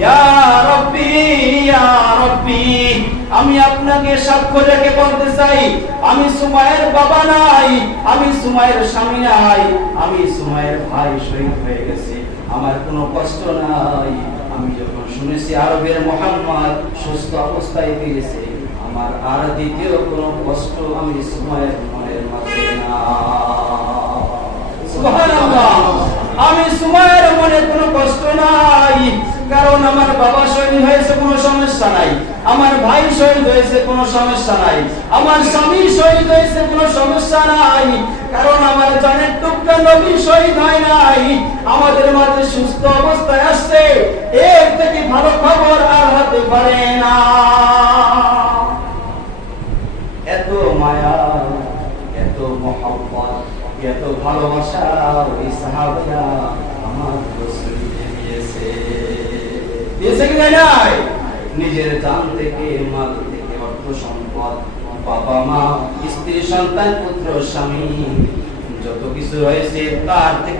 ইয়া রাব্বি ইয়া রাব্বি, আমি আপনাকে সাক্ষ্য রেখে বলতে চাই, আমি সুমাইয়ের বাবা নাই, আমি সুমাইয়ের স্বামী নাই, আমি সুমাইয়ের ভাই শহীদ হয়ে গেছে, আমার কোনো কষ্ট নাই। আমি যখন শুনেছি আরবের মুহাম্মদ সুস্থ অবস্থায় ফিরেছে, আমার আর দ্বিতীয় কোনো কষ্ট আমি সুমাইয়ের মনের মাঝে না। সুবহানাল্লাহ, আমি সুমাইয়ের মনে কোনো কষ্ট নাই, কারণ আমার বাবা শহীদ হয়েছে, কোনো সমস্যা নাই, আমার ভাই শহীদ হয়েছে, কোনো সমস্যা নাই, আমার স্বামী শহীদ হয়েছে, কোনো সমস্যা নাই, কারণ আমার জানের টুকরা নবী শহীদ হয় নাই, আমাদের মাঝে সুস্থ অবস্থায় আসছে, এর থেকে ভালো খবর আর হতে পারে না। এত মায়া, এত মহব্বত, এত ভালোবাসা ওই সাহাবারা আমার রাসূলকে দিয়েছে। দিয়েছে কি নাই? নিজের জান থেকে, মাল থেকে, অর্থ সম্পদ, বাবা মা, স্ত্রী সন্তান, পুত্র স্বামী, যত কিছু রয়েছে তার থেকে